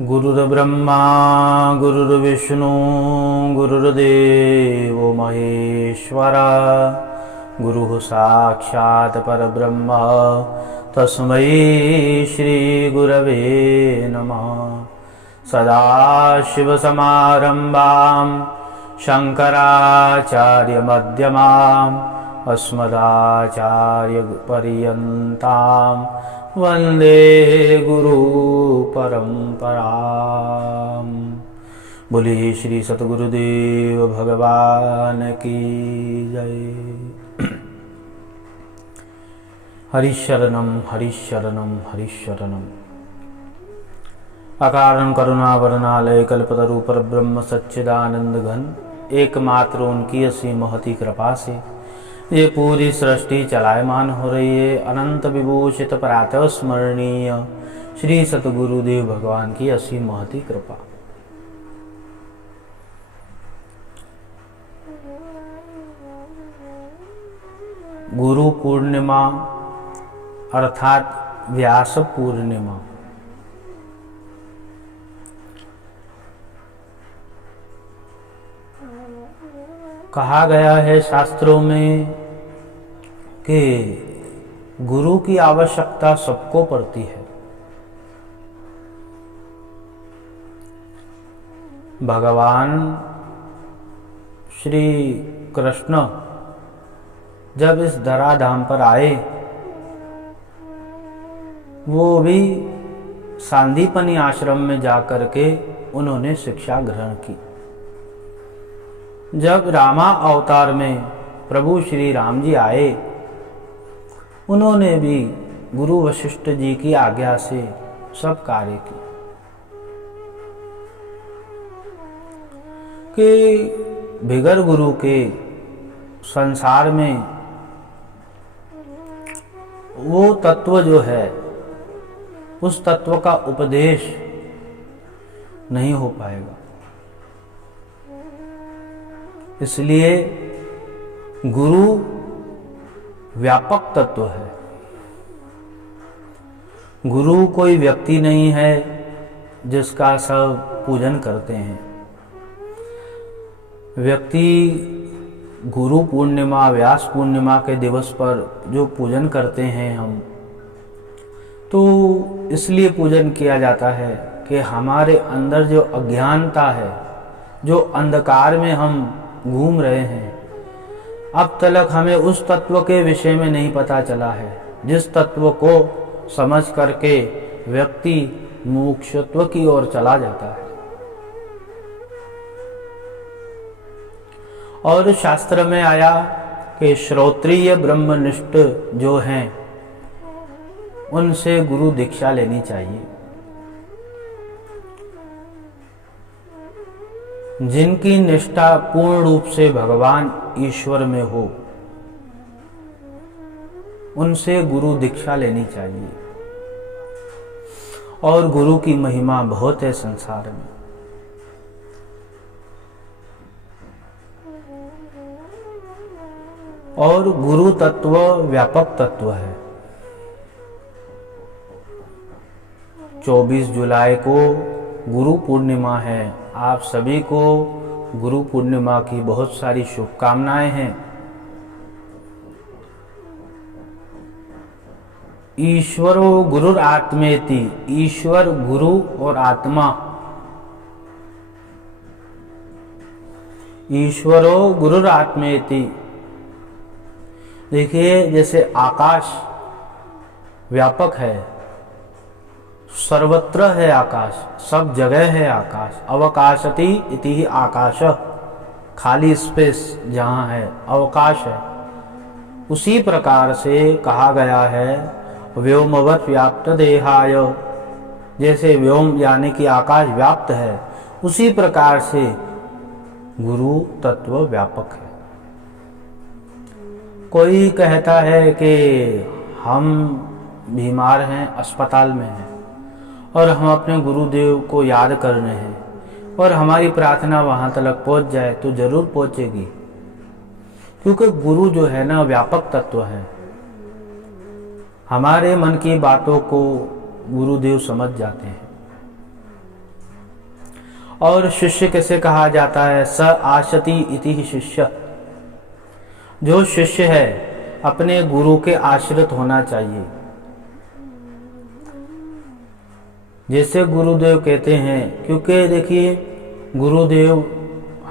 गुरुर्ब्रह्मा गुरुर्विष्णु गुरुर्देवो महेश्वरा गुरुः साक्षात् परब्रह्म तस्मै श्री गुरवे नमः। सदाशिवसमारम्भां शङ्कराचार्यमध्यमाम् अस्मदाचार्यपर्यन्तां वन्दे गुरुपरम्परां। बोलिए श्री सतगुरुदेव भगवान की जय। हरिशरणं हरिशरणं हरिशरणं। अकारण करुणावरणालय कल्पतरु परब्रह्म सच्चिदानंद घन एकमात्र उनकी असीम महती कृपा से ये पूरी सृष्टि चलायमान हो रही है। अनंत विभूषित प्रातः स्मरणीय श्री सतगुरुदेव भगवान की असीम महती कृपा। गुरु पूर्णिमा अर्थात व्यास पूर्णिमा कहा गया है शास्त्रों में कि गुरु की आवश्यकता सबको पड़ती है। भगवान श्री कृष्ण जब इस धराधाम पर आए वो भी सांदीपनी आश्रम में जाकर के उन्होंने शिक्षा ग्रहण की। जब रामा अवतार में प्रभु श्री राम जी आए उन्होंने भी गुरु वशिष्ठ जी की आज्ञा से सब कार्य किए कि बिगर गुरु के संसार में वो तत्व जो है उस तत्व का उपदेश नहीं हो पाएगा। इसलिए गुरु व्यापक तत्व है। गुरु कोई व्यक्ति नहीं है जिसका सब पूजन करते हैं। व्यक्ति गुरु पूर्णिमा व्यास पूर्णिमा के दिवस पर जो पूजन करते हैं हम तो इसलिए पूजन किया जाता है कि हमारे अंदर जो अज्ञानता है, जो अंधकार में हम घूम रहे हैं, अब तक हमें उस तत्व के विषय में नहीं पता चला है जिस तत्व को समझ करके व्यक्ति मोक्षत्व की ओर चला जाता है। और शास्त्र में आया कि श्रोत्रिय ब्रह्मनिष्ठ जो हैं उनसे गुरु दीक्षा लेनी चाहिए। जिनकी निष्ठा पूर्ण रूप से भगवान ईश्वर में हो उनसे गुरु दीक्षा लेनी चाहिए। और गुरु की महिमा बहुत है संसार में। और गुरु तत्व व्यापक तत्व है। 24 जुलाई को गुरु पूर्णिमा है। आप सभी को गुरु पूर्णिमा की बहुत सारी शुभकामनाएं हैं। ईश्वरो गुरुर आत्मेति, ईश्वर गुरु और आत्मा। ईश्वरो गुरुर आत्मेति। देखिए जैसे आकाश व्यापक है, सर्वत्र है आकाश, सब जगह है आकाश। अवकाशति इति ही आकाश, खाली स्पेस जहाँ है अवकाश है। उसी प्रकार से कहा गया है व्योमवत् व्याप्त देहाय। जैसे व्योम यानी कि आकाश व्याप्त है उसी प्रकार से गुरु तत्व व्यापक है। कोई कहता है कि हम बीमार हैं, अस्पताल में हैं और हम अपने गुरुदेव को याद कर रहे हैं और हमारी प्रार्थना वहां तक पहुंच जाए तो जरूर पहुंचेगी, क्योंकि गुरु जो है ना व्यापक तत्व है। हमारे मन की बातों को गुरुदेव समझ जाते हैं। और शिष्य किसे कहा जाता है? स आशति इति ही शिष्य। जो शिष्य है अपने गुरु के आश्रित होना चाहिए। जैसे गुरुदेव कहते हैं, क्योंकि देखिए गुरुदेव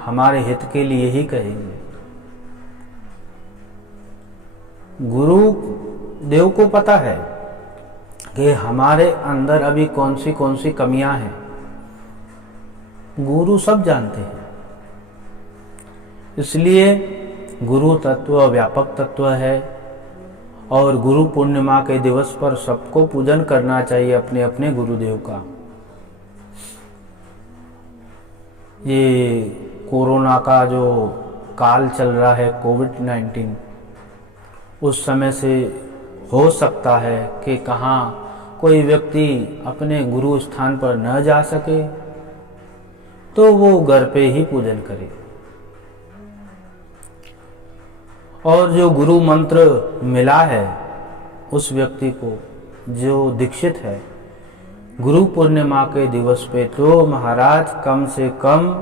हमारे हित के लिए ही कहेंगे। गुरुदेव को पता है कि हमारे अंदर अभी कौन सी कमियां हैं। गुरु सब जानते हैं, इसलिए गुरु तत्व व्यापक तत्व है। और गुरु पूर्णिमा के दिवस पर सबको पूजन करना चाहिए अपने अपने गुरुदेव का। ये कोरोना का जो काल चल रहा है, कोविड-19, उस समय से हो सकता है कि कहाँ कोई व्यक्ति अपने गुरु स्थान पर न जा सके, तो वो घर पे ही पूजन करे। और जो गुरु मंत्र मिला है उस व्यक्ति को, जो दीक्षित है, गुरु पूर्णिमा के दिवस पे तो महाराज कम से कम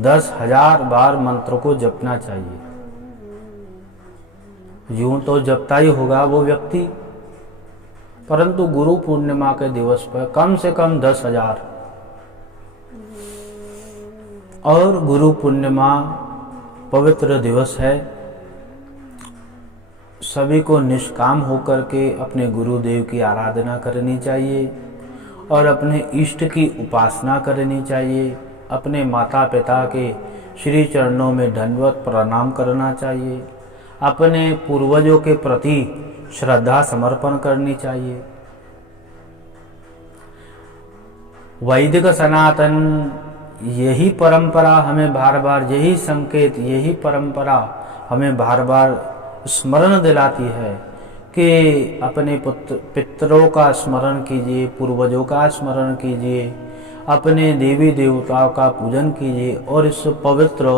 10,000 बार मंत्र को जपना चाहिए। यूं तो जपता ही होगा वो व्यक्ति, परंतु गुरु पूर्णिमा के दिवस पर कम से कम 10,000। और गुरु पूर्णिमा पवित्र दिवस है। सभी को निष्काम होकर के अपने गुरुदेव की आराधना करनी चाहिए और अपने इष्ट की उपासना करनी चाहिए। अपने माता पिता के श्री चरणों में दंडवत प्रणाम करना चाहिए। अपने पूर्वजों के प्रति श्रद्धा समर्पण करनी चाहिए। वैदिक सनातन यही परंपरा हमें बार बार, यही संकेत, यही परंपरा हमें बार बार स्मरण दिलाती है कि अपने पितरों का स्मरण कीजिए, पूर्वजों का स्मरण कीजिए, अपने देवी देवताओं का पूजन कीजिए और इस पवित्र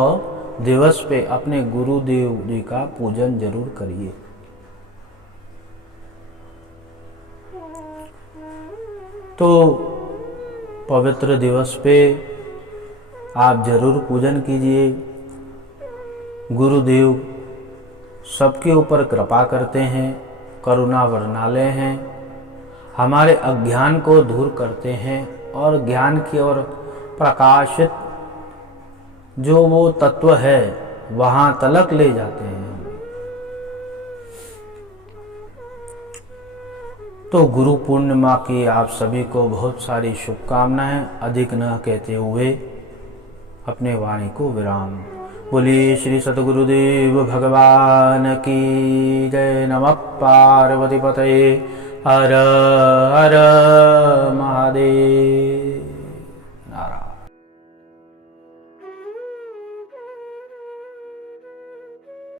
दिवस पे अपने गुरुदेव जी का पूजन जरूर करिए। तो पवित्र दिवस पे आप जरूर पूजन कीजिए। गुरुदेव सबके ऊपर कृपा करते हैं, करुणा वर्णालय हैं, हमारे अज्ञान को दूर करते हैं और ज्ञान की ओर प्रकाशित जो वो तत्व है वहां तलक ले जाते हैं। तो गुरु पूर्णिमा की आप सभी को बहुत सारी शुभकामनाएं। अधिक न कहते हुए अपने वाणी को विराम। बोलिए श्री सद्गुरुदेव भगवान की जय। नमः पार्वती पतये। हर हर महादेव।